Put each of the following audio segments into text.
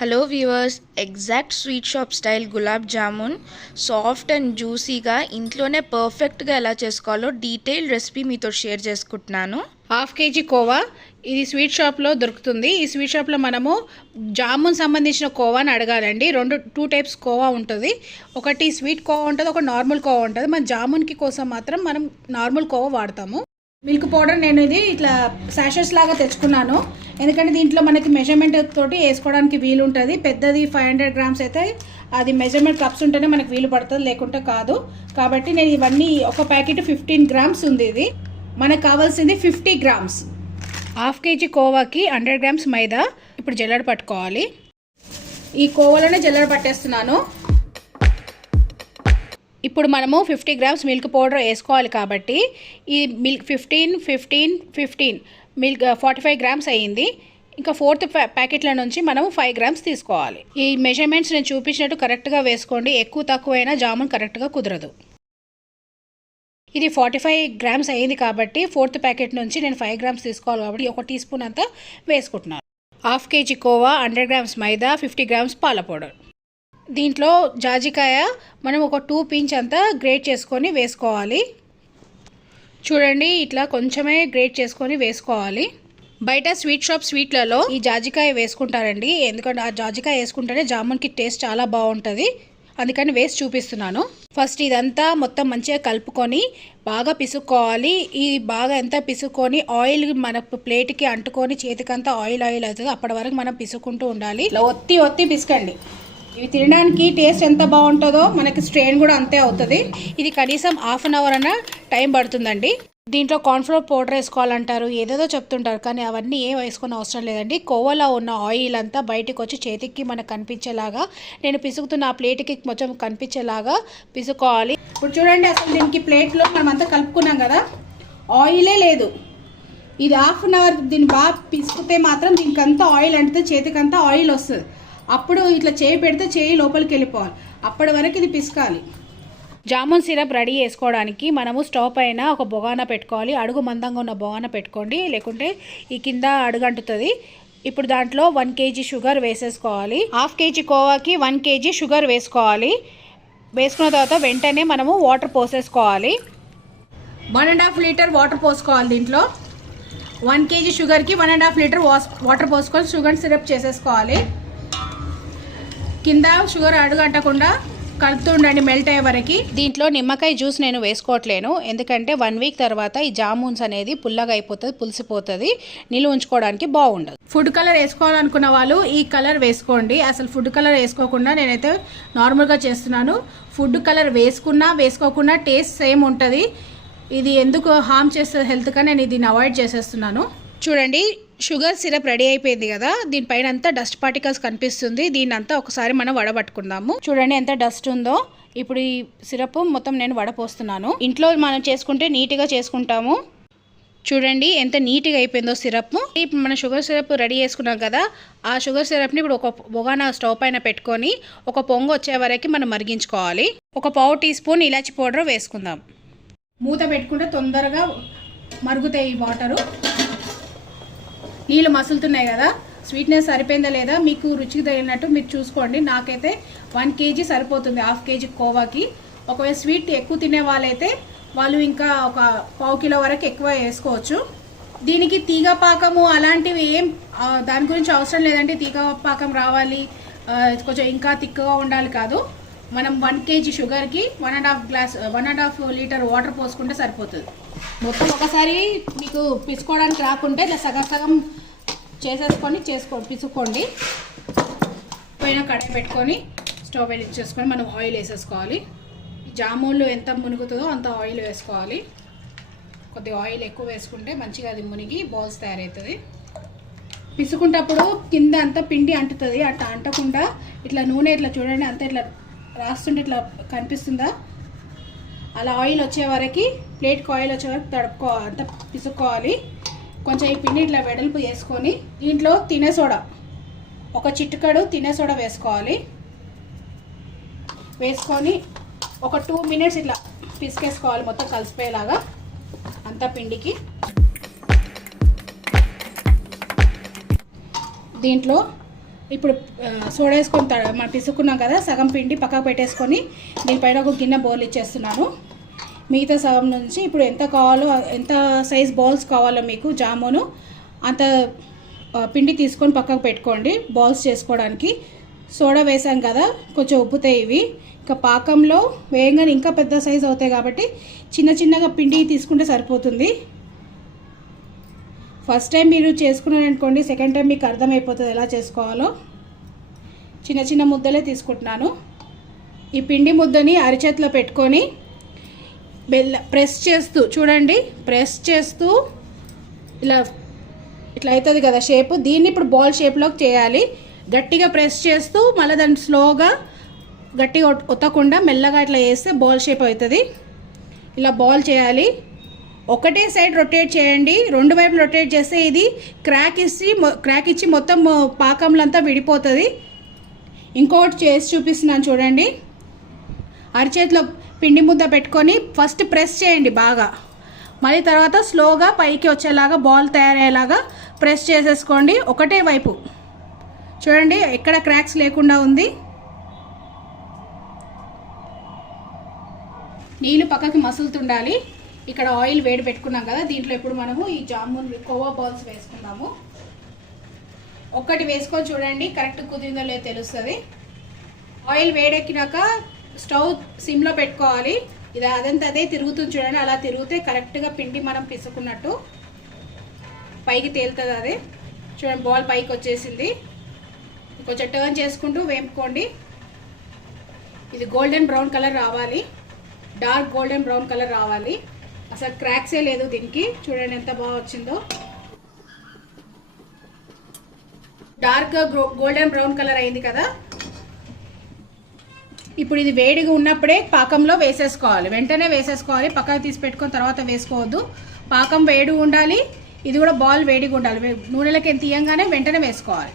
Hello viewers, exact sweet shop style gulab jamun soft and జ్యూసీగా ఇంట్లోనే పర్ఫెక్ట్గా ఎలా చేసుకోవాలో డీటెయిల్ రెసిపీ మీతో షేర్ చేసుకుంటున్నాను. హాఫ్ కేజీ కోవా ఇది స్వీట్ షాప్లో దొరుకుతుంది. ఈ స్వీట్ షాప్లో మనము జామున్ సంబంధించిన కోవాని అడగాలండి. టూ టైప్స్ కోవా ఉంటుంది. ఒకటి స్వీట్ కోవా ఉంటుంది, ఒక నార్మల్ కోవా ఉంటుంది. మన జామున్కి కోసం మాత్రం మనం నార్మల్ కోవా వాడతాము. మిల్క్ పౌడర్ నేను ఇది ఇట్లా శాషెస్ లాగా తెచ్చుకున్నాను, ఎందుకంటే దీంట్లో మనకి మెజర్మెంట్ తోటి వేసుకోవడానికి వీలు ఉంటుంది. పెద్దది 500 గ్రామ్స్ అయితే అది మెజర్మెంట్ కప్స్ ఉంటేనే మనకు వీలు పడుతుంది, లేకుంటే కాదు. కాబట్టి నేను ఇవన్నీ ఒక ప్యాకెట్ 15 గ్రామ్స్ ఉంది. ఇది మనకు కావాల్సింది 50 గ్రామ్స్. హాఫ్ కేజీ కోవాకి 100 గ్రామ్స్ మైదా ఇప్పుడు జల్లెడ పట్టుకోవాలి. ఈ కోవాలోనే జల్లెడ పట్టేస్తున్నాను. ఇప్పుడు మనము 50 గ్రామ్స్ మిల్క్ పౌడర్ వేసుకోవాలి కాబట్టి ఈ మిల్క్ 15 మిల్క్ 45 గ్రామ్స్ అయ్యింది. ఇంకా ఫోర్త్ ప్యాకెట్ల నుంచి మనము 5 గ్రామ్స్ తీసుకోవాలి. ఈ మెజర్మెంట్స్ నేను చూపించినట్టు కరెక్ట్గా వేసుకోండి. ఎక్కువ తక్కువైనా జామున్ కరెక్ట్గా కుదరదు. ఇది 45 గ్రామ్స్ అయ్యింది కాబట్టి ఫోర్త్ ప్యాకెట్ నుంచి నేను 5 గ్రామ్స్ తీసుకోవాలి కాబట్టి 1 టీ స్పూన్ అంతా వేసుకుంటున్నాను. హాఫ్ కేజీ కోవా, 100 గ్రామ్స్ మైదా, 50 గ్రామ్స్ పాల పౌడర్. దీంట్లో జాజికాయ మనం ఒక 2 పించ్ అంతా గ్రేట్ చేసుకొని వేసుకోవాలి. చూడండి, ఇట్లా కొంచెమే గ్రేట్ చేసుకొని వేసుకోవాలి. బయట స్వీట్ షాప్ స్వీట్లలో ఈ జాజికాయ వేసుకుంటారండి, ఎందుకంటే ఆ జాజికాయ వేసుకుంటేనే జామున్కి టేస్ట్ చాలా బాగుంటుంది. అందుకని వేసి చూపిస్తున్నాను. ఫస్ట్ ఇదంతా మొత్తం మంచిగా కలుపుకొని బాగా పిసుక్కోవాలి. ఈ బాగా ఎంత పిసుక్కొని ఆయిల్ మన ప్లేట్కి అంటుకొని చేతికంతా ఆయిల్ అవుతుంది. అప్పటి వరకు మనం పిసుక్కుంటూ ఉండాలి. ఇలా ఒత్తి పిసుకండి. ఇవి తినడానికి టేస్ట్ ఎంత బాగుంటుందో మనకి స్ట్రెయిన్ కూడా అంతే అవుతుంది. ఇది కనీసం హాఫ్ అన్ అవర్ అన్న టైం పడుతుందండి. దీంట్లో కార్న్ఫ్లోర్ పౌడర్ వేసుకోవాలంటారు, ఏదేదో చెప్తుంటారు, కానీ అవన్నీ ఏం వేసుకునే అవసరం లేదండి. కోవలో ఉన్న ఆయిల్ అంతా బయటకు వచ్చి చేతికి మనకు కనిపించేలాగా, నేను పిసుకుతున్న ఆ ప్లేట్కి కొంచెం కనిపించేలాగా పిసుకోవాలి. ఇప్పుడు చూడండి, అసలు దీనికి ప్లేట్లో మనం అంతా కలుపుకున్నాం కదా, ఆయిలే లేదు. ఇది హాఫ్ అన్ అవర్ దీన్ని బాగా పిసుకుతే మాత్రం దీనికి అంతా ఆయిల్ అంటే చేతికి అంతా ఆయిల్ వస్తుంది. అప్పుడు ఇట్లా చేయి పెడితే చేయి లోపలికి వెళ్ళిపోవాలి. అప్పటి వరకు ఇది పిసకాలి. జామున్ సిరప్ రెడీ చేసుకోవడానికి మనము స్టవ్ పైన ఒక బొగాన పెట్టుకోవాలి. అడుగు మందంగా ఉన్న బొగాన పెట్టుకోండి, లేకుంటే ఈ కింద అడుగంటుతుంది. ఇప్పుడు దాంట్లో 1 కేజీ షుగర్ వేసేసుకోవాలి. హాఫ్ కేజీ కోవాకి 1 కేజీ షుగర్ వేసుకోవాలి. వేసుకున్న తర్వాత వెంటనే మనము వాటర్ పోసేసుకోవాలి. 1.5 లీటర్ వాటర్ పోసుకోవాలి. దీంట్లో 1 కేజీ షుగర్కి 1.5 లీటర్ వాటర్ పోసుకొని షుగర్ సిరప్ చేసేసుకోవాలి. కింద షుగర్ అడుగంటకుండా కలుపుతూ ఉండండి మెల్ట్ అయ్యే వరకు. దీంట్లో నిమ్మకాయ జ్యూస్ నేను వేసుకోవట్లేను, ఎందుకంటే 1 వీక్ తర్వాత ఈ జామున్స్ అనేది పుల్లగా అయిపోతుంది, పులిసిపోతుంది, నిల్వ ఉంచుకోవడానికి బాగుండదు. ఫుడ్ కలర్ వేసుకోవాలనుకున్న వాళ్ళు ఈ కలర్ వేసుకోండి. అసలు ఫుడ్ కలర్ వేసుకోకుండా నేనైతే నార్మల్గా చేస్తున్నాను. ఫుడ్ కలర్ వేసుకున్నా వేసుకోకుండా టేస్ట్ సేమ్ ఉంటుంది. ఇది ఎందుకు హార్మ్ చేస్తుంది హెల్త్గా, నేను దీన్ని అవాయిడ్ చేసేస్తున్నాను. చూడండి, షుగర్ సిరప్ రెడీ అయిపోయింది కదా, దీనిపైన అంతా డస్ట్ పార్టికల్స్ కనిపిస్తుంది. దీన్ని అంతా ఒకసారి మనం వడబట్టుకుందాము. చూడండి ఎంత డస్ట్ ఉందో. ఇప్పుడు ఈ సిరప్ మొత్తం నేను వడపోస్తున్నాను. ఇంట్లో మనం చేసుకుంటే నీట్గా చేసుకుంటాము. చూడండి ఎంత నీట్గా అయిపోయిందో సిరప్. ఇప్పుడు మన షుగర్ సిరప్ రెడీ చేసుకున్నాం కదా, ఆ షుగర్ సిరప్ని ఇప్పుడు ఒక బొగాన స్టవ్ పైన పెట్టుకొని ఒక పొంగు వచ్చే వరకు మనం మరిగించుకోవాలి. ఒక పావు టీ స్పూన్ ఇలాచి పౌడర్ వేసుకుందాం. మూత పెట్టుకుంటే తొందరగా మరుగుతాయి ఈ వాటరు. నీళ్ళు మసులుతున్నాయి కదా, స్వీట్నెస్ సరిపోయిందా లేదా మీకు రుచికి తగినట్టు మీరు చూసుకోండి. నాకైతే 1 కేజీ సరిపోతుంది హాఫ్ కేజీ కోవాకి. ఒకవేళ స్వీట్ ఎక్కువ తినే వాళ్ళైతే వాళ్ళు ఇంకా ఒక పావు కిలో వరకు ఎక్కువ వేసుకోవచ్చు. దీనికి తీగ పాకము అలాంటివి ఏం దాని గురించి అవసరం లేదంటే తీగ పాకం రావాలి, కొంచెం ఇంకా తిక్కగా ఉండాలి కాదు. మనం 1 కేజీ షుగర్కి 1.5 లీటర్ వాటర్ పోసుకుంటే సరిపోతుంది. మొత్తం ఒకసారి మీకు పిసుకోవడానికి రాకుంటే ఇట్లా సగం చేసేసుకొని పిసుకోండి. పైన కడాయి పెట్టుకొని స్టవ్ వెలిగించేసుకొని మనం ఆయిల్ వేసేసుకోవాలి. జామున్లు ఎంత మునుగుతుందో అంత ఆయిల్ వేసుకోవాలి. కొద్దిగా ఆయిల్ ఎక్కువ వేసుకుంటే మంచిగా అది మునిగి బాల్స్ తయారవుతుంది. పిసుకుంటప్పుడు కింద అంతా పిండి అంటుతుంది. అట్లా అంటకుండా ఇట్లా నూనె ఇట్లా చూడండి, అంతా ఇట్లా రాస్తుంటే ఇట్లా కనిపిస్తుందా, అలా ఆయిల్ వచ్చే వరకు ప్లేట్కి ఆయిల్ వచ్చే వరకు అంతా పిసుక్కోవాలి. కొంచెం ఈ పిండి ఇట్లా వెడల్పు చేసుకొని దీంట్లో తినే సోడా, ఒక చిటికెడు తినే సోడా వేసుకోవాలి. వేసుకొని ఒక 2 మినిట్స్ ఇట్లా పిసికేసుకోవాలి మొత్తం కలిసిపోయేలాగా అంతా పిండికి. దీంట్లో ఇప్పుడు సోడా వేసుకొని మనం పిసుకున్నాం కదా, సగం పిండి పక్కకు పెట్టేసుకొని దీనిపైన ఒక గిన్నె బౌల్ ఇచ్చేస్తున్నాను. మిగతా సగం నుంచి ఇప్పుడు ఎంత కావాలో, ఎంత సైజ్ బాల్స్ కావాలో మీకు జామును అంత పిండి తీసుకొని పక్కకు పెట్టుకోండి బాల్స్ చేసుకోవడానికి. సోడా వేసాం కదా, కొంచెం ఉబ్బుతాయి ఇవి. ఇంకా పాకంలో వేయంగానే ఇంకా పెద్ద సైజ్ అవుతాయి కాబట్టి చిన్న చిన్నగా పిండి తీసుకుంటే సరిపోతుంది. ఫస్ట్ టైం మీరు చేసుకున్నారనుకోండి, సెకండ్ టైం మీకు అర్థమైపోతుంది ఎలా చేసుకోవాలో. చిన్న చిన్న ముద్దలే తీసుకుంటున్నాను. ఈ పిండి ముద్దని అరిచేతిలో పెట్టుకొని ప్రెస్ చేస్తూ చూడండి, ప్రెస్ చేస్తూ ఇలా ఇట్లా అవుతుంది కదా షేప్. దీన్ని ఇప్పుడు బాల్ షేప్లోకి చేయాలి. గట్టిగా ప్రెస్ చేస్తూ మళ్ళీ దాన్ని స్లోగా గట్టిగా ఒత్తకుండా మెల్లగా ఇట్లా వేస్తే బాల్ షేప్ అవుతుంది. ఇలా బాల్ చేయాలి. ఒకటే సైడ్ రొటేట్ చేయండి, రెండు వైపులు రొటేట్ చేస్తే ఇది క్రాక్ ఇచ్చి మొత్తం పాకంలో అంతా విడిపోతుంది. ఇంకొకటి చేసి చూపిస్తున్నాను చూడండి. అరిచేతిలో పిండి ముద్ద పెట్టుకొని ఫస్ట్ ప్రెస్ చేయండి బాగా, మళ్ళీ తర్వాత స్లోగా పైకి వచ్చేలాగా బాల్ తయారయ్యేలాగా ప్రెస్ చేసేసుకోండి. ఒకటే వైపు చూడండి, ఎక్కడ క్రాక్స్ లేకుండా ఉంది. నీళ్ళు పక్కకి మసులుతుండాలి. ఇక్కడ ఆయిల్ వేడి పెట్టుకున్నాం కదా, దీంట్లో ఇప్పుడు మనము ఈ జామున్ కోవా బాల్స్ వేసుకుందాము. ఒక్కటి వేసుకొని చూడండి, కరెక్ట్ కుదిరిందో లేదో తెలుస్తుంది. ఆయిల్ వేడెక్కినాక స్టవ్ సిమ్లో పెట్టుకోవాలి. ఇది అదంతా అదే తిరుగుతుంది చూడండి, అలా తిరిగితే కరెక్ట్గా పిండి మనం పిసుకున్నట్టు పైకి తేలుతుంది. అదే చూడండి, బాల్ పైకి వచ్చేసింది. కొంచెం టర్న్ చేసుకుంటూ వేపుకోండి. ఇది గోల్డెన్ బ్రౌన్ కలర్ రావాలి, డార్క్ గోల్డెన్ బ్రౌన్ కలర్ రావాలి. అసలు క్రాక్సే లేదు దీనికి. చూడండి ఎంత బాగా వచ్చిందో. డార్క్ గోల్డెన్ బ్రౌన్ కలర్ అయింది కదా. ఇప్పుడు ఇది వేడిగా ఉన్నప్పుడే పాకంలో వేసేసుకోవాలి, వెంటనే వేసేసుకోవాలి. పక్కకు తీసి పెట్టుకొని తర్వాత వేసుకోవద్దు. పాకం వేడిగా ఉండాలి, ఇది కూడా బాల్ వేడిగా ఉండాలి. నూనెలకి తీయంగానే వెంటనే వేసుకోవాలి.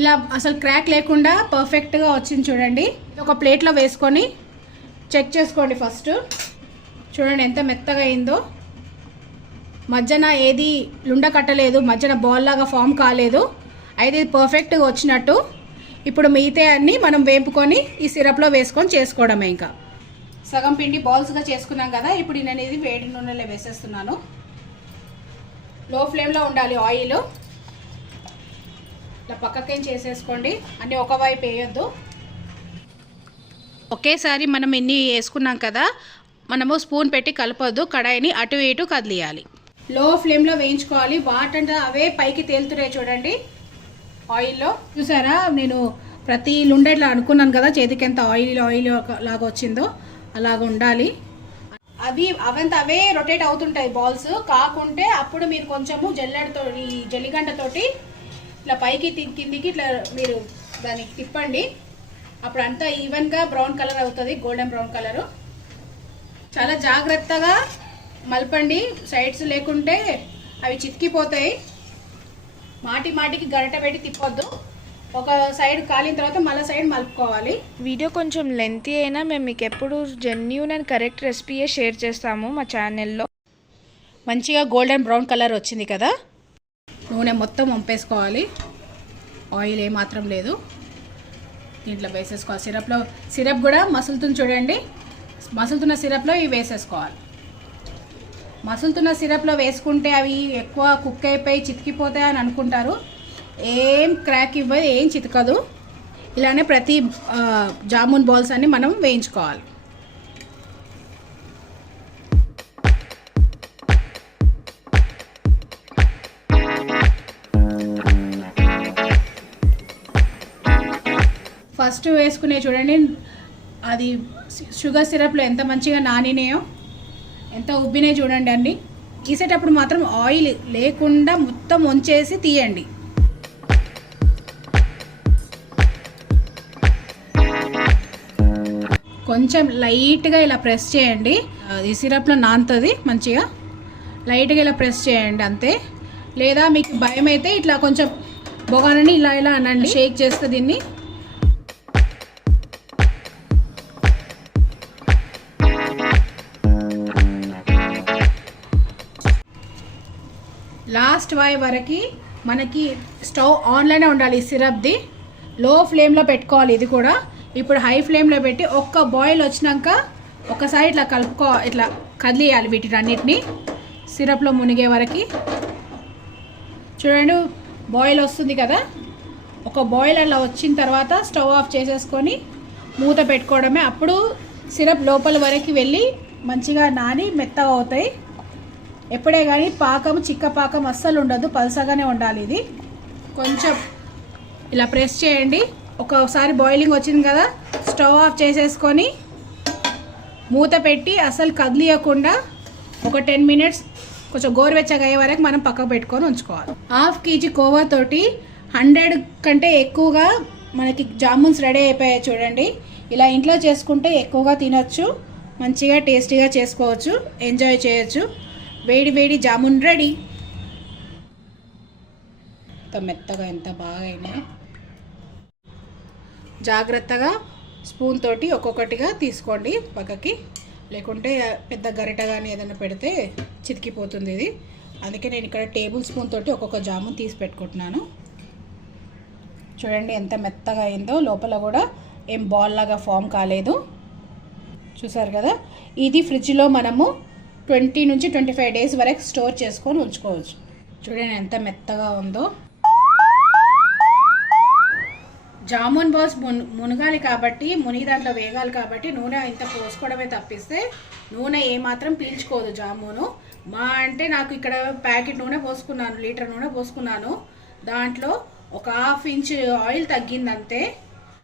ఇలా అసలు క్రాక్ లేకుండా పర్ఫెక్ట్గా వచ్చింది చూడండి. ఒక ప్లేట్లో వేసుకొని చెక్ చేసుకోండి. ఫస్ట్ చూడండి ఎంత మెత్తగా అయిందో. మధ్యన ఏది లుండ కట్టలేదు, మధ్యన బాల్ లాగా ఫామ్ కాలేదు. అయితే ఇది పర్ఫెక్ట్గా వచ్చినట్టు. ఇప్పుడు మిగతా అన్నీ మనం వేపుకొని ఈ సిరప్లో వేసుకొని చేసుకోవడమే. ఇంకా సగం పిండి బాల్స్గా చేసుకున్నాం కదా, ఇప్పుడు నేను ఇది వేడి నూనెలో వేసేస్తున్నాను. లో ఫ్లేమ్లో ఉండాలి ఆయిల్. ఇలా పక్కకేం చేసేసుకోండి, అన్నీ ఒకవైపు వేయొద్దు. ఒకేసారి మనం ఇన్ని వేసుకున్నాం కదా, మనము స్పూన్ పెట్టి కలపొద్దు, కడాయిని అటు ఇటు కదిలియాలి. లో ఫ్లేమ్లో వేయించుకోవాలి. వాటంటే అవే పైకి తేలుతున్నాయి చూడండి ఆయిల్లో. చూసారా, నేను ప్రతి లుండేట్లా అనుకున్నాను కదా, చేతికి ఎంత ఆయిల్ లాగా వచ్చిందో అలాగ ఉండాలి. అవంతా అవే రొటేట్ అవుతుంటాయి బాల్స్. కాకుంటే అప్పుడు మీరు కొంచెము జల్లిగంటతోటి ఇట్లా పైకి కిందికి ఇట్లా మీరు దాన్ని తిప్పండి. అప్పుడు అంతా ఈవెన్గా బ్రౌన్ కలర్ అవుతుంది, గోల్డెన్ బ్రౌన్ కలరు. చాలా జాగ్రత్తగా మలపండి, సైడ్స్ లేకుంటే అవి చితికిపోతాయి. మాటికి గరిట పెట్టి తిప్పొద్దు. ఒక సైడ్ కాలిన తర్వాత మళ్ళీ సైడ్ మలుపుకోవాలి. వీడియో కొంచెం లెంతీ అయినా మేము మీకు ఎప్పుడు జెన్యూన్ అండ్ కరెక్ట్ రెసిపీయే షేర్ చేస్తాము మా ఛానల్లో. మంచిగా గోల్డెన్ బ్రౌన్ కలర్ వచ్చింది కదా. నూనె మొత్తం వంపేసుకోవాలి, ఆయిల్ ఏమాత్రం లేదు. దీంట్లో వేసేసుకోవాలి. సిరప్ కూడా మసులుతుంది చూడండి. మసులుతున్న సిరప్లో ఇవి వేసేసుకోవాలి. మసులుతున్న సిరప్లో వేసుకుంటే అవి ఎక్కువ కుక్ అయిపోయి చితికిపోతాయి అని అనుకుంటారు. ఏం క్రాక్ ఇవ్వదు, ఏం చితకదు. ఇలానే ప్రతి జామున్ బాల్స్ అన్ని మనం వేయించుకోవాలి. ఫస్ట్ వేసుకునే చూడండి, అది షుగర్ సిరప్లో ఎంత మంచిగా నానినాయో, ఎంత ఉబ్బినాయి చూడండి అన్నీ. గీసేటప్పుడు మాత్రం ఆయిల్ లేకుండా మొత్తం వంచేసి తీయండి. కొంచెం లైట్గా ఇలా ప్రెస్ చేయండి, ఈ సిరప్లో నానుతుంది మంచిగా. లైట్గా ఇలా ప్రెస్ చేయండి అంతే. లేదా మీకు భయం అయితే ఇట్లా కొంచెం బొగానని ఇలా అనండి, షేక్ చేస్తే దీన్ని. లాస్ట్ వాయి వరకు మనకి స్టవ్ ఆన్లోనే ఉండాలి. ఈ సిరప్ది లో ఫ్లేమ్లో పెట్టుకోవాలి. ఇది కూడా ఇప్పుడు హై ఫ్లేమ్లో పెట్టి ఒక్క బాయిల్ వచ్చినాక ఒకసారి ఇట్లా ఇట్లా కదిలియాలి వీటిని అన్నిటినీ సిరప్లో మునిగే వరకు. చూడండి బాయిల్ వస్తుంది కదా, ఒక బాయిల్ అలా వచ్చిన తర్వాత స్టవ్ ఆఫ్ చేసేసుకొని మూత పెట్టుకోవడమే. అప్పుడు సిరప్ లోపల వరకు వెళ్ళి మంచిగా నాని మెత్తగా అవుతాయి. ఎప్పుడే కానీ పాకం చిక్క పాకం అస్సలు ఉండదు, పల్సగానే ఉండాలి. ఇది కొంచెం ఇలా ప్రెస్ చేయండి. ఒకసారి బాయిలింగ్ వచ్చింది కదా, స్టవ్ ఆఫ్ చేసేసుకొని మూత పెట్టి అసలు కదిలియకుండా ఒక 10 మినిట్స్ కొంచెం గోరువెచ్చగా అయ్యే వరకు మనం పక్కకు పెట్టుకొని ఉంచుకోవాలి. 1/2 కేజీ కోవాతోటి 100 కంటే ఎక్కువగా మనకి జామున్స్ రెడీ అయిపోయాయి. చూడండి ఇలా ఇంట్లో చేసుకుంటే ఎక్కువగా తినొచ్చు, మంచిగా టేస్టీగా చేసుకోవచ్చు, ఎంజాయ్ చేయొచ్చు. వేడి వేడి జామున్ రెడీ. ఎంత మెత్తగా ఎంత బాగా అయినాయి. జాగ్రత్తగా స్పూన్ తోటి ఒక్కొక్కటిగా తీసుకోండి పక్కకి, లేకుంటే పెద్ద గరిట కానీ ఏదైనా పెడితే చితికిపోతుంది ఇది. అందుకే నేను ఇక్కడ టేబుల్ స్పూన్ తోటి ఒక్కొక్క జామున్ తీసి పెట్టుకుంటున్నాను. చూడండి ఎంత మెత్తగా అయిందో, లోపల కూడా ఏం బాల్ లాగా ఫామ్ కాలేదు. చూసారు కదా, ఇది ఫ్రిడ్జ్లో మనము 20 నుంచి 25 డేస్ వరకు స్టోర్ చేసుకొని ఉంచుకోవచ్చు. చూడండి ఎంత మెత్తగా ఉందో. జామున్ బాల్స్ మునగాలి కాబట్టి, మునిగి దాంట్లో వేగాలి కాబట్టి నూనె ఇంత పోసుకోవడమే తప్పిస్తే నూనె ఏమాత్రం పీల్చుకోదు జామును. మా అంటే నాకు ఇక్కడ ప్యాకెట్ నూనె పోసుకున్నాను, లీటర్ నూనె పోసుకున్నాను, దాంట్లో ఒక 1/2 ఇంచ్ ఆయిల్ తగ్గిందంతే.